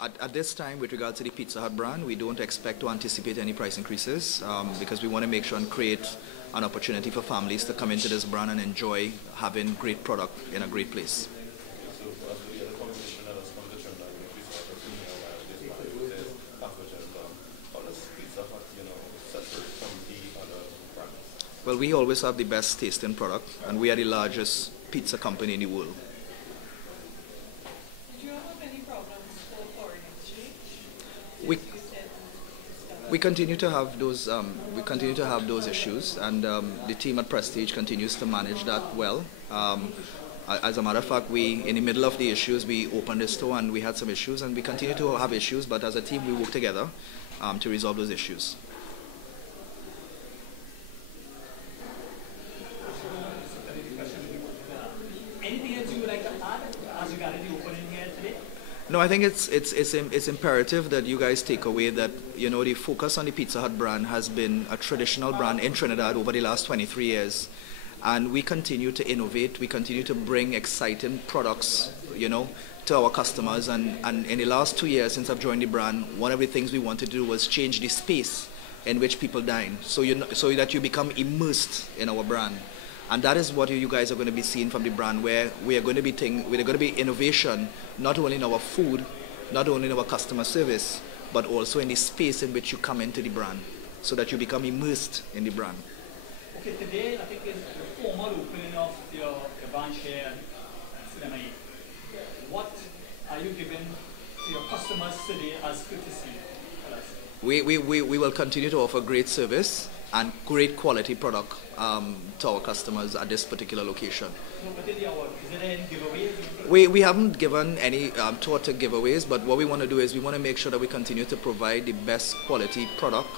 At this time, with regard to the Pizza Hut brand, we don't expect to anticipate any price increases because we want to make sure and create an opportunity for families to come into this brand and enjoy having great product in a great place. Well, we always have the best tasting product, and we are the largest pizza company in the world. Did you have any problems for foreign exchange? We we continue to have those issues, and the team at Prestige continues to manage that well. As a matter of fact, in the middle of the issues, we opened the store and we had some issues, and we continue to have issues. But as a team, we work together to resolve those issues. Anything else you would like to add as regarding the opening here today? No, I think it's imperative that you guys take away that the focus on the Pizza Hut brand has been a traditional brand in Trinidad over the last 23 years, and we continue to innovate. We continue to bring exciting products, to our customers. And in the last 2 years since I've joined the brand, one of the things we wanted to do was change the space in which people dine, so that you become immersed in our brand. And that is what you guys are going to be seeing from the brand, where we're going to be innovation, not only in our food, not only in our customer service, but also in the space in which you come into the brand, so that you become immersed in the brand. Okay, today I think is the formal opening of your branch here at Cinema 8. What are you giving to your customers today as courtesy? We will continue to offer great service and great quality product to our customers at this particular location. Is there any giveaways? We haven't given any thought to giveaways, but what we want to do is we want to make sure that we continue to provide the best quality product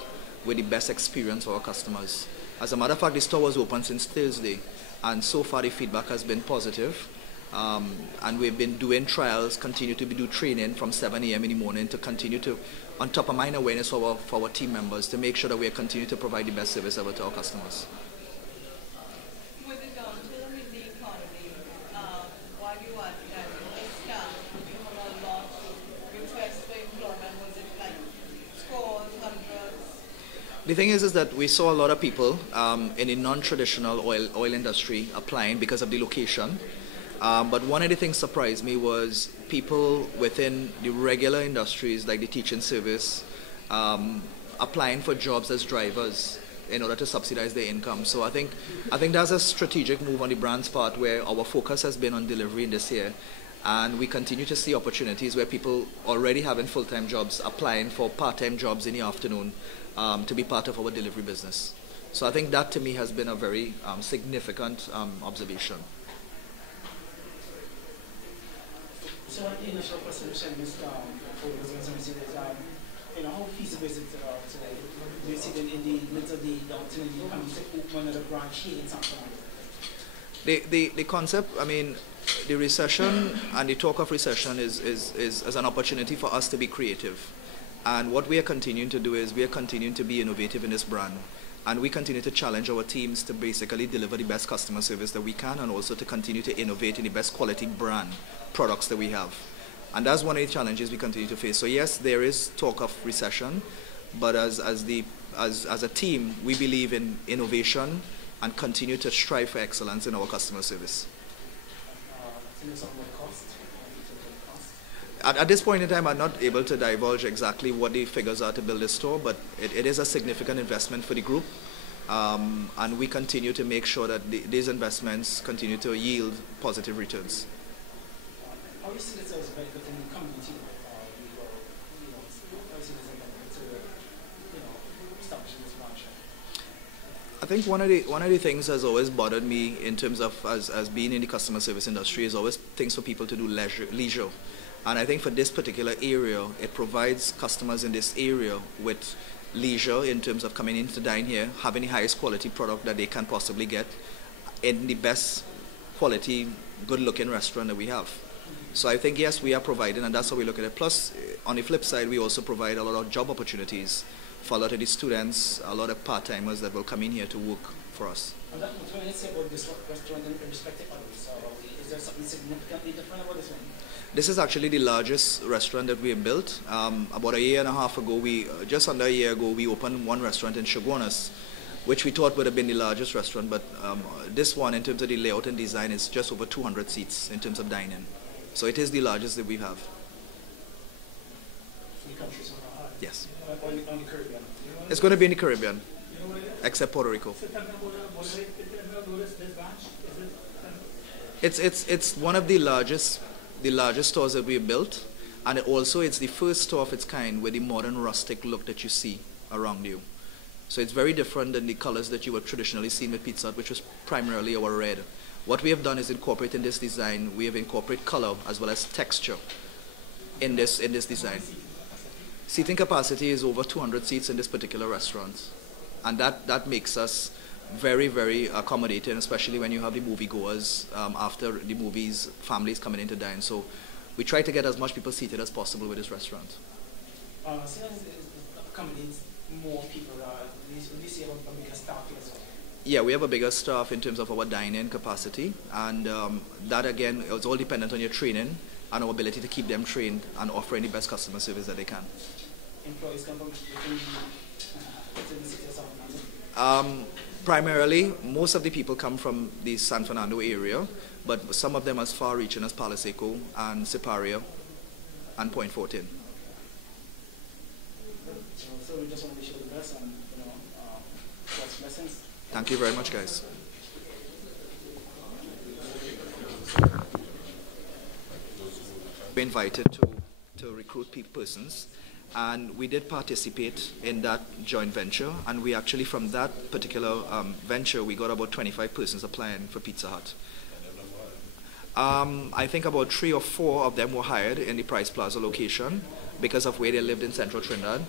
with the best experience for our customers. As a matter of fact, the store was open since Thursday, and so far the feedback has been positive. And we've been doing trials, continue to do training from 7 a.m. in the morning to continue to, on top of mind awareness for our team members, to make sure that we continue to provide the best service ever to our customers. With the downturn in the economy, while you were as staff, you have a lot of requests for employment. Was it like scores, hundreds? The thing is that we saw a lot of people in the non-traditional oil industry applying because of the location. But one of the things surprised me was people within the regular industries like the teaching service applying for jobs as drivers in order to subsidize their income. So I think that's a strategic move on the brand's part, where our focus has been on delivery in this year, and we continue to see opportunities where people already having full-time jobs applying for part-time jobs in the afternoon to be part of our delivery business. So I think that to me has been a very significant observation. So one initial question Mr. Hollis was going to say is, how feasible is it to do it in the middle of the downturn and you come to open another branch here in San Fernando? The concept, the recession and the talk of recession is an opportunity for us to be creative. And what we are continuing to do is we are continuing to be innovative in this brand. And we continue to challenge our teams to basically deliver the best customer service that we can, and also to continue to innovate in the best quality brand products that we have. And that's one of the challenges we continue to face. So yes, there is talk of recession, but as a team, we believe in innovation and continue to strive for excellence in our customer service. At this point in time, I'm not able to divulge exactly what the figures are to build this store, but it is a significant investment for the group. And we continue to make sure that these investments continue to yield positive returns. How do you see this as a benefit in the community? How do you see this as a benefit to establishing this branch? I think one of the things that has always bothered me in terms of as being in the customer service industry is always things for people to do leisure. And I think for this particular area, it provides customers in this area with leisure in terms of coming in to dine here, having the highest quality product that they can possibly get in the best quality, good-looking restaurant that we have. So I think, yes, we are providing, and that's how we look at it. Plus, on the flip side, we also provide a lot of job opportunities for a lot of the students, a lot of part-timers that will come in here to work for us. And that, when I say about this restaurant and respective others, is there something significantly different about this one? This is actually the largest restaurant that we have built. About a year and a half ago, just under a year ago, we opened one restaurant in Chaguanas, which we thought would have been the largest restaurant, but this one, in terms of the layout and design, is just over 200 seats in terms of dining. So it is the largest that we have. Yes. On the Caribbean? It's going to be in the Caribbean, except Puerto Rico. It's one of the largest stores that we have built, and it's the first store of its kind with the modern rustic look that you see around you. So it's very different than the colors that you would traditionally see with Pizza Hut, which was primarily our red. What we have done is incorporate in this design, we have incorporated color as well as texture in this design. Seating capacity is over 200 seats in this particular restaurant, and that makes us very, very accommodating, especially when you have the moviegoers after the movies, families coming in to dine. So we try to get as much people seated as possible with this restaurant. Since it accommodates more people, would you say a bigger staff here as well? Yeah, we have a bigger staff in terms of our dining capacity, and that again is all dependent on your training and our ability to keep them trained and offering the best customer service that they can. Employees come from within the city of San Fernando? Primarily, most of the people come from the San Fernando area, but some of them as far reaching as Palo Seco and Siparia and Point 14. So we just want to wish you the best and God's blessings. Thank you very much, guys. We invited to recruit persons, and we did participate in that joint venture, and we actually, from that particular venture, we got about 25 persons applying for Pizza Hut. I think about 3 or 4 of them were hired in the Price Plaza location because of where they lived in Central Trinidad.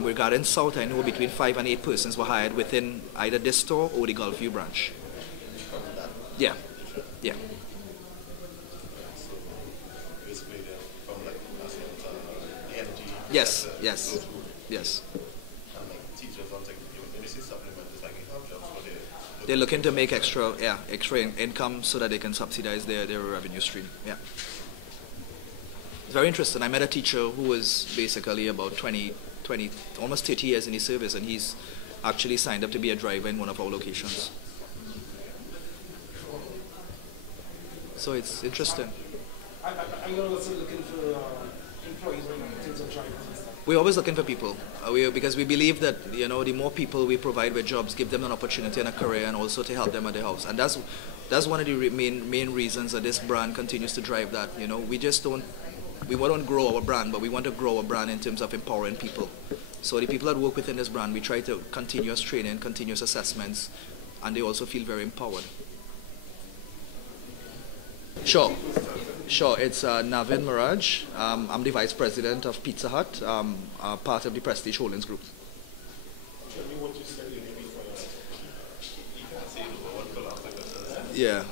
Regarding South, I know between 5 and 8 persons were hired within either this store or the Gulfview branch. Yeah, yeah. Yes, yes, yes. They're looking to make extra income so that they can subsidize their revenue stream. Yeah. It's very interesting. I met a teacher who was basically about 20, almost 30 years in his service, and he's actually signed up to be a driver in one of our locations. So it's interesting. Are you also looking for employees in terms of drivers and stuff? We're always looking for people because we believe that the more people we provide with jobs, give them an opportunity and a career, and also to help them at the house. And that's one of the main reasons that this brand continues to drive that. We won't grow our brand, but we want to grow our brand in terms of empowering people. So the people that work within this brand, we try to continuous training, continuous assessments, and they also feel very empowered. Sure. It's Navin Miraj. I'm the Vice President of Pizza Hut, part of the Prestige Holdings Group. Yeah.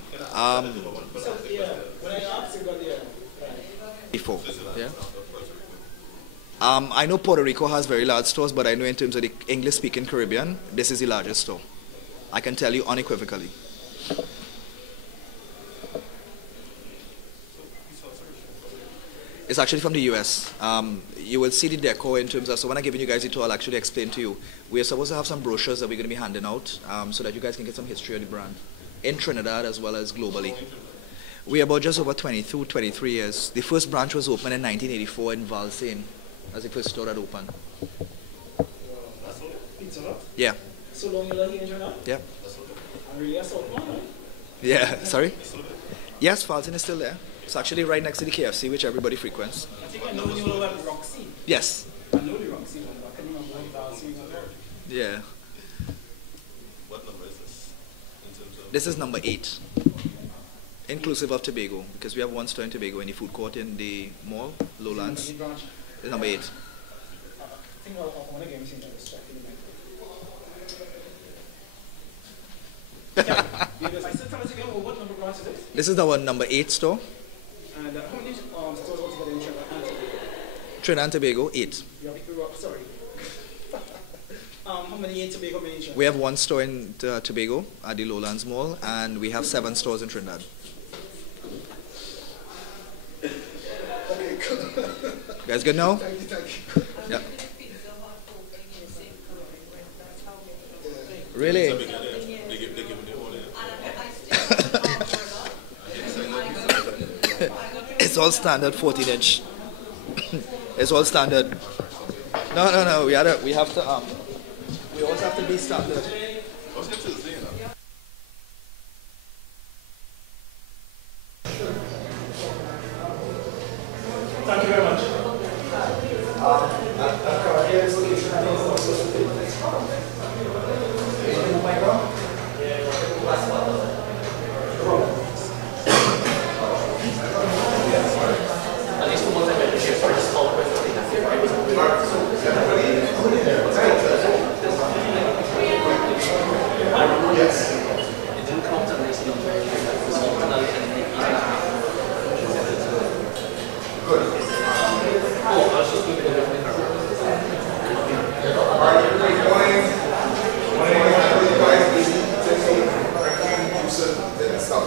Before, yeah. I know Puerto Rico has very large stores, but I know in terms of the English-speaking Caribbean, this is the largest store. I can tell you unequivocally. It's actually from the US. You will see the decor in terms of, so when I'm giving you guys the tour, I'll actually explain to you. We're supposed to have some brochures that we're going to be handing out so that you guys can get some history of the brand in Trinidad as well as globally. We're about just over 22, 23 years. The first branch was opened in 1984 in Valsain as the first store that opened. Pizza Hut? Yeah. So long you're here in Trinidad? Yeah. And really a South one, right? Yeah, sorry? Yes, Valsain is still there. It's actually right next to the KFC, which everybody frequents. I think I know you know about Roxy. Yes. I know the Roxy one, but I can't remember what Valsain was about. Yeah. What number is this? In terms of This is number 8, inclusive of Tobago, because we have one store in Tobago in the food court in the mall, Lowlands. It's number 8. I think I want to get me something distracted. Because I said, tell us again, what number branch is this? This is our number 8 store. And how many stores altogether in Trinidad and Tobago? Trinidad and Tobago, 8. Sorry. How how many in Tobago Miniature? We have one store in Tobago at the Lowlands Mall, and we have 7 stores in Trinidad. Okay, cool. You guys good now? Thank you. Yeah. Pizza Hut opening in the same company when that's how many of Really? They give them the whole It's all standard 14-inch. It's all standard. No. We have to we always have to be standard. What's your Tuesday, you know? Thank you very much.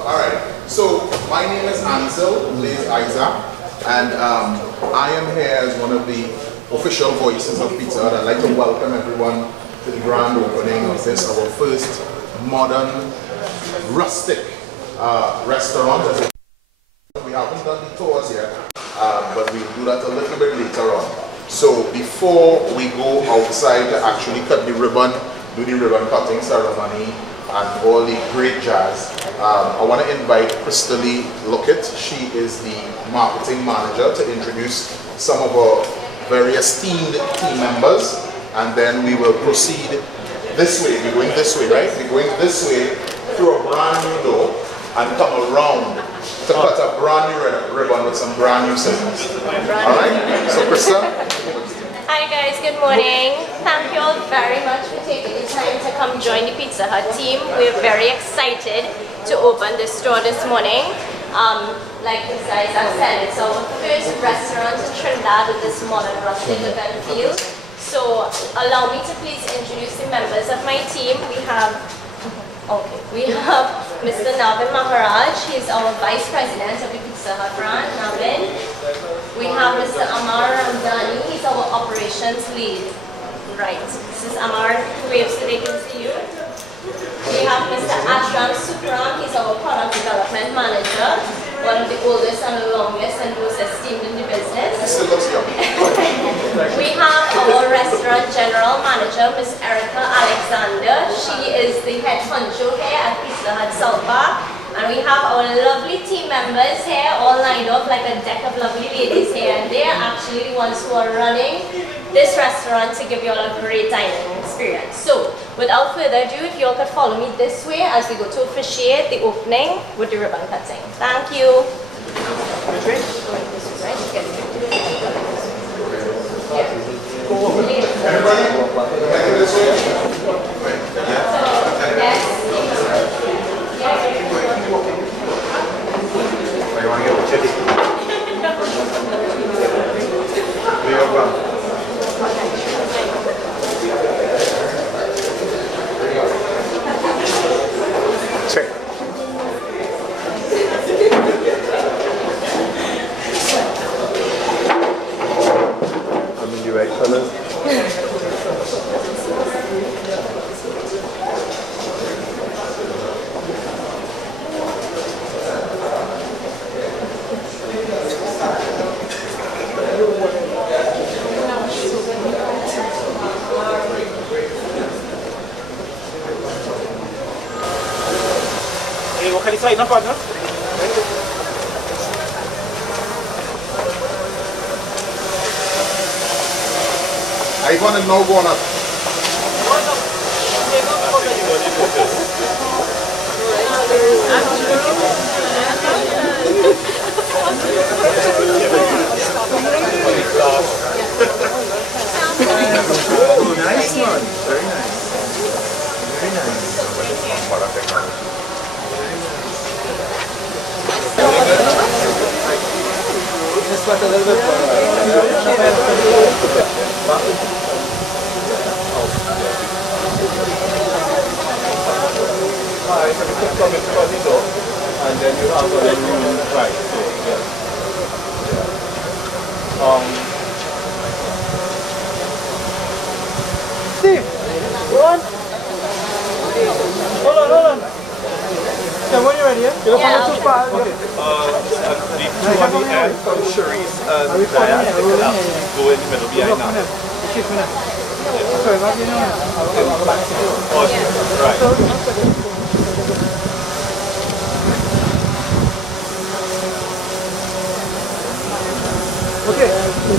Alright, so my name is Ansel Isaac, and I am here as one of the official voices of Pizza Hut. I'd like to welcome everyone to the grand opening of this, our first modern, rustic restaurant. We haven't done the tours yet, but we'll do that a little bit later on. So before we go outside to actually cut the ribbon, do the ribbon cutting ceremony, and all the great jazz, I want to invite Crystal Lockett. She is the marketing manager, to introduce some of our very esteemed team members, and then we will proceed this way. We're going this way, right? We're going this way through a brand new door and come around to cut a brand new ribbon with some brand new scissors. Alright? So Crystal? Hi guys, good morning. Thank you all very much for taking the time to come join the Pizza Hut team. We're very excited to open this store this morning. Like the guys have said, it's our first restaurant in Trinidad with this modern rustic look and feel. So allow me to please introduce the members of my team. We have Mr. Navin Maharaj. He's our Vice President of the Pizza Hut brand. Navin. We have Mr. Amar Ramdani. He's our Operations Lead. Right. This is Amar. Waves so they can see you. We have Mr. Ashram Supram. He's our Product Development Manager. One of the oldest and longest and most esteemed in the business. We have our Restaurant General Manager, Ms. Erica Alexander. She is the head honcho here at Pizza Hut South Park. And we have our lovely team members here, all lined up like a deck of lovely ladies here. And they are actually the ones who are running this restaurant to give you all a great dining experience. So, without further ado, if you all could follow me this way as we go to officiate the opening with the ribbon cutting. Thank you. Which way? Going this way, right? Everybody? Heading this way? You want to get the chicken? Check. I'm in the right color. Side, no partner? iPhone is now going up. Oh, nice one. Very nice. Very nice. Product technology. Just got a little bit more. Right, so you could come in front of door, and then you have a room, right, so, yeah. Steve, go on. Hold on. Yeah, when you're ready, yeah? You're not too far. Okay. The two on the end from Cherise and Diane, they could have go in the middle behind now. Sorry, what do you know? Right. Okay.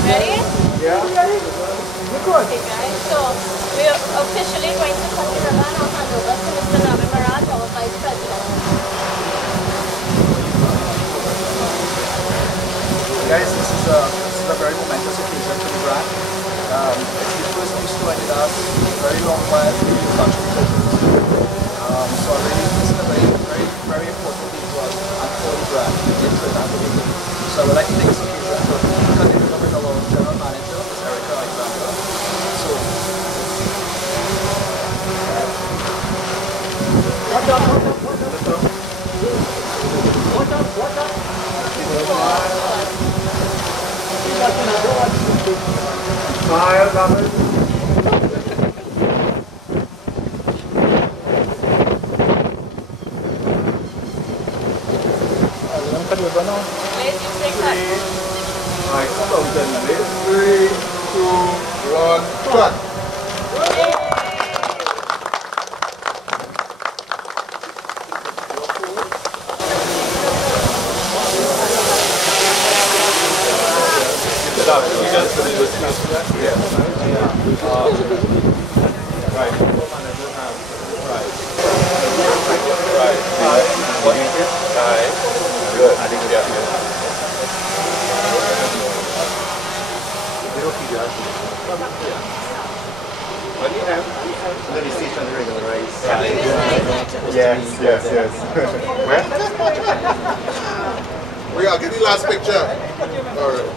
Ready? Yeah. You're good. Okay guys, so we are officially going to cut the ribbon and hand over to Mr. Navin Marat, our Vice President. Guys, this is a very momentous occasion for the brand. It's the first new store in us, very long while we contributed. So already this is a very important thing to us and for the brand in Fernando. So I would like to take this occasion to cut the ribbon with our General Manager, Ms. Erica Alexander. So, Smile, David. Please, you take that. I count and late. 3, 2, 1, cut. Yes. Where? We are getting the last picture. All right.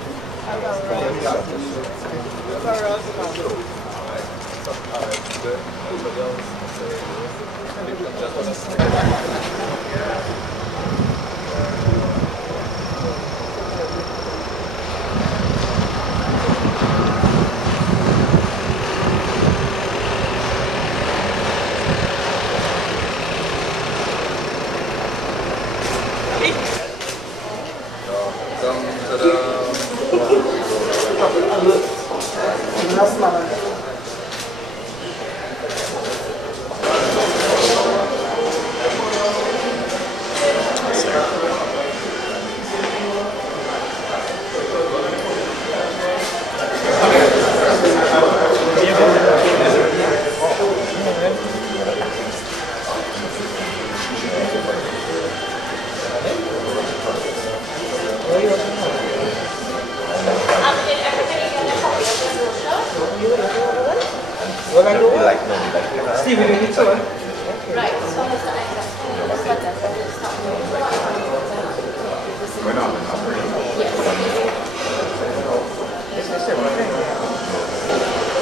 Steve, you need to, Right, so Mr. Isaac.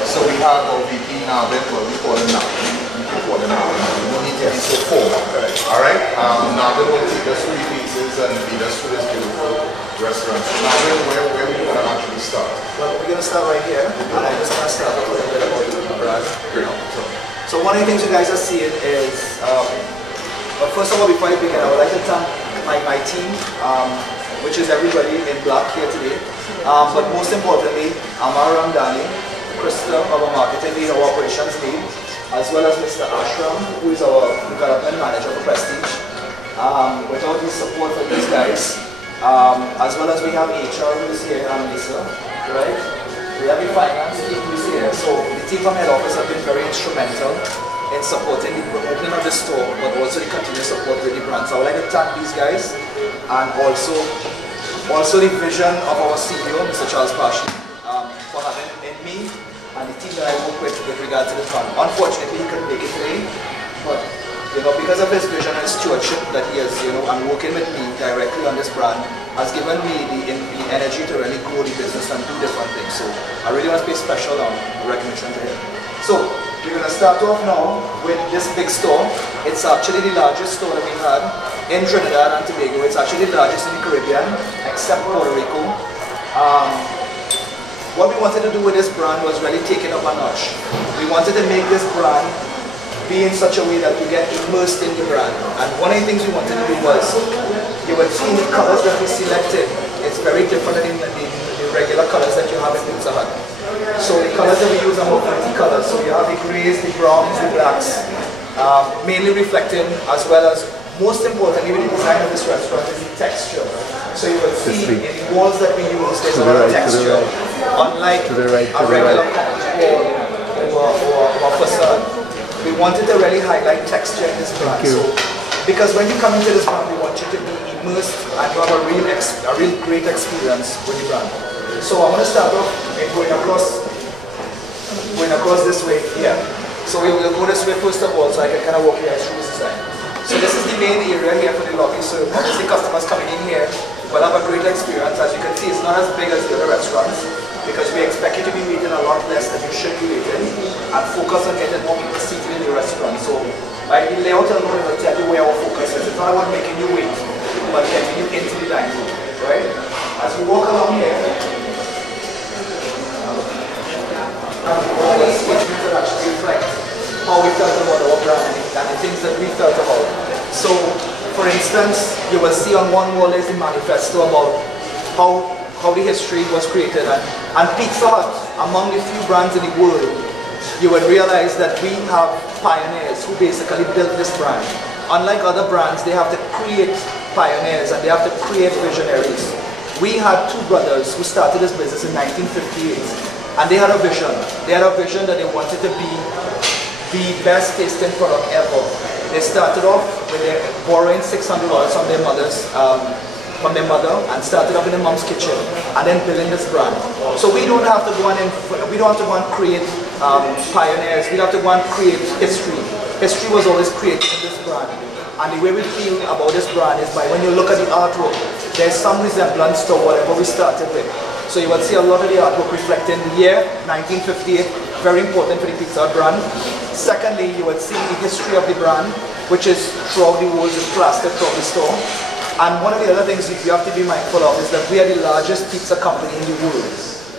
So we have our VP now, well, we call him now. We call him now. We don't need to be so formal. Alright? Navin will take us through pieces and lead us through this beautiful restaurant. So Navin, where we want to actually start? well, we're going to start right here. And I just want to start with a little bit about the brand. So one of the things you guys are seeing is, but first of all, before I begin, I would like to thank my team, which is everybody in black here today. But most importantly, Amar Ramdani, Krista, our marketing lead, our operations lead, as well as Mr. Ashram, who is our development manager for Prestige. Without his support for these guys, as well as we have HR who is here, and Lisa, right? We have the finance team who is here. So the team from head office have been very instrumental in supporting the opening of the store, but also the continuous support with the brand. So I would like to thank these guys, and also the vision of our CEO, Mr. Charles Pashley, for having in me and the team that I work with regard to the brand. Unfortunately, he couldn't make it today, but because of his vision and stewardship that he has, and working with me directly on this brand, has given me the energy to really grow the business and do different things. So I really want to pay special recognition to him. So we're going to start off now with this big store. It's actually the largest store that we've had in Trinidad and Tobago. It's actually the largest in the Caribbean, except Puerto Rico. What we wanted to do with this brand was really take it up a notch. We wanted to make this brand be in such a way that you get immersed in the brand. And one of the things we wanted to do was, you would see the colors that we selected. It's very different than the regular colors that you have in Pizza Hut. So the colors that we use are more pretty colors. So you have the grays, the browns, the blacks, mainly reflecting, as well as, most importantly, with the design of this restaurant is the texture. So you will see in the walls that we use, there's a lot of texture. Unlike a regular wall or facade. We wanted to really highlight texture in this brand. So, because when you come into this brand, we want you to be immersed and you have a real great experience with the brand. So I'm going to start off going across this way here. So we will go this way first of all, so I can kind of walk you guys through this design. So this is the main area here for the lobby. So obviously customers coming in here will have a great experience. As you can see, it's not as big as the other restaurants, because we expect you to be waiting a lot less than you should be waiting, and focus on getting more people seated in the restaurant. So by the layout alone, it will tell you where our focus is. It's not about making you wait, but getting you into the dining room, right? As we walk along here, all these statements that actually reflect how we felt about our brand and the things that we felt about. So, for instance, you will see on one wall is the manifesto about how the history was created, and Pizza Hut, among the few brands in the world, you would realize that we have pioneers who basically built this brand. Unlike other brands, they have to create pioneers and they have to create visionaries. We had two brothers who started this business in 1958, and they had a vision. They had a vision that they wanted to be the best tasting product ever. They started off with borrowing $600 from their mothers. From their mother, and started up in their mom's kitchen, and then building this brand. So we don't have to go and create pioneers. We don't have to go and create history. History was always created in this brand. And the way we feel about this brand is by when you look at the artwork, there's some resemblance to whatever we started with. So you will see a lot of the artwork reflecting the year 1958, very important for the Pizza Hut brand. Secondly, you will see the history of the brand, which is throughout the walls, is plastered throughout the store. And one of the other things you have to be mindful of is that we are the largest pizza company in the world.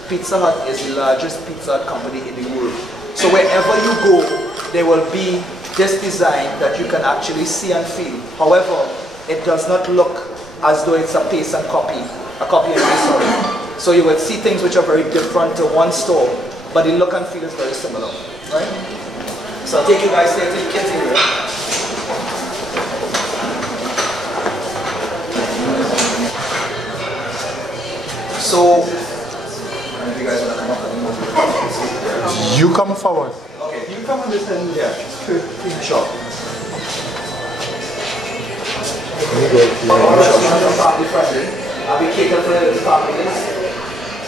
Pizza Hut is the largest pizza company in the world. So wherever you go, there will be this design that you can actually see and feel. However, it does not look as though it's a paste and copy, a copy and paste. So you will see things which are very different to one store, but the look and feel is very similar, right? So I'll take you guys there to the kids area. So, you guys want to come up? You come forward. Okay, you come on this end here. Clean shop. Family friendly. We cater for the families.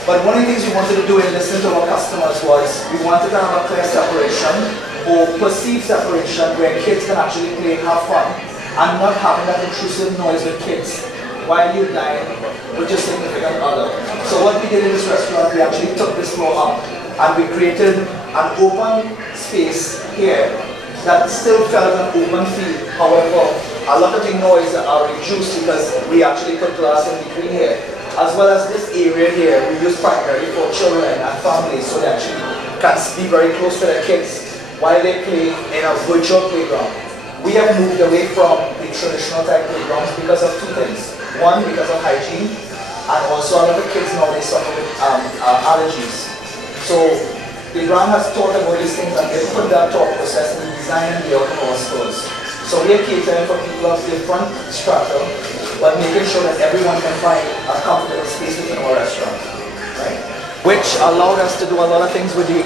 But one of the things we wanted to do in listening to our customers was we wanted to have a clear separation or perceived separation where kids can actually play and have fun and not having that intrusive noise with kids while you dine with your significant other. So what we did in this restaurant, we actually took this floor up and we created an open space here that still felt an open feel. However, a lot of the noise are reduced because we actually put glass in between here. As well as this area here, we use primarily for children and families so they actually can be very close to their kids while they play in a virtual playground. We have moved away from the traditional type playgrounds because of two things. One, because of hygiene, and also a lot of kids nowadays suffer with allergies. So the brand has thought about these things and they put that thought process in the design and layout of our stores. So we are catering for people of different strata, but making sure that everyone can find a comfortable space within our restaurant, right? Which allowed us to do a lot of things with the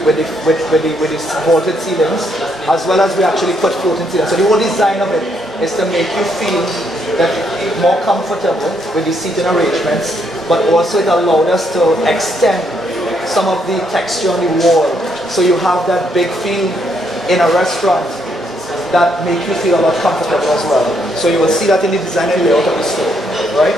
vaulted ceilings, as well as we actually put floating ceilings. So the whole design of it is to make you feel that more comfortable with the seating arrangements, but also it allowed us to extend some of the texture on the wall, so you have that big feel in a restaurant that make you feel a lot comfortable as well. So you will see that in the design and layout of the store, right?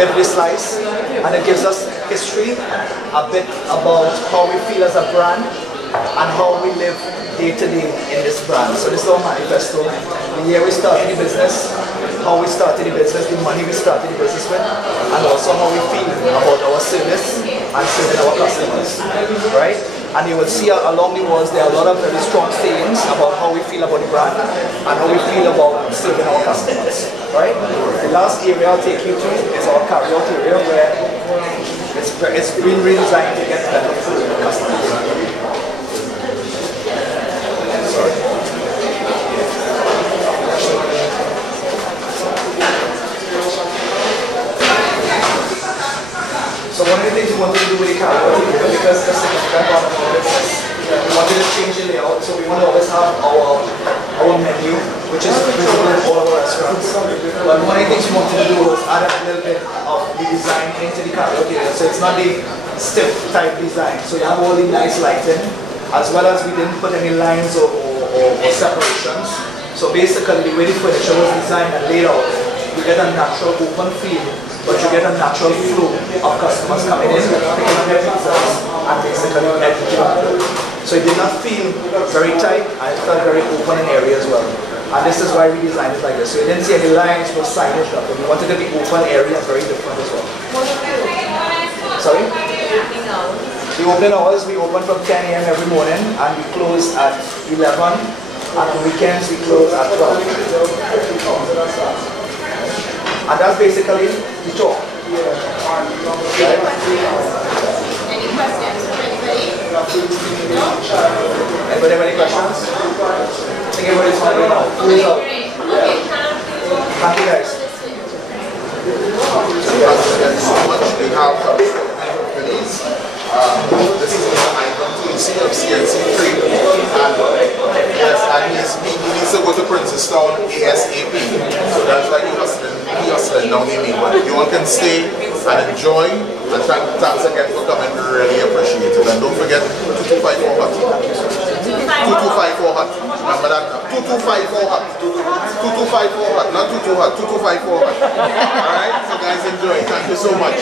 live this slice, and it gives us history, a bit about how we feel as a brand, and how we live day to day in this brand. So this is our manifesto. The year we started the business, how we started the business, the money we started the business with, and also how we feel about our service and serving our customers, right? And you will see along the walls there are a lot of very strong sayings about how we feel about the brand and how we feel about serving our customers, right? The last area I'll take you to is our carry-out area, where it's been redesigned to get better food for customers. Sorry. So one of the things we wanted to do with the carry-out area, because it's a significant part of our business, we wanted to change the layout, so we want to always have our menu, which is visible in all of our restaurants. But one of the things we wanted to do was add a little bit of the design into the carry-out area, so it's not the stiff type design. So you have all the nice lighting, as well as we didn't put any lines or separations. So basically the way the furniture was designed and laid out, you get a natural open feel, but you get a natural flow of customers coming in, picking up their pizzas, and basically everything. So it did not feel very tight, and it felt very open in area as well. And this is why we designed it like this. So you didn't see any lines, no signage, nothing. We wanted to be open area, very different as well. Sorry? The opening hours, we open from 10 a.m. every morning, and we close at 11, and on weekends we close at 12. And that's basically the talk. Any questions from anybody? Anybody have any questions? I think everybody's hungry now. Okay, great. Okay, thank you guys. Thank you so much. We have companies. This is an icon to of CNC3. And yes, and he needs to go to Princestown ASAP. So that's why he hustling down the main one. You all can stay and enjoy, and thanks again for coming. We really appreciate it. And don't forget 2254 hot. 2254 hot. Remember that now. 2254 hot. 2254 hot. Not 22 hot. 2254 hot. Alright? So guys, enjoy. Thank you so much.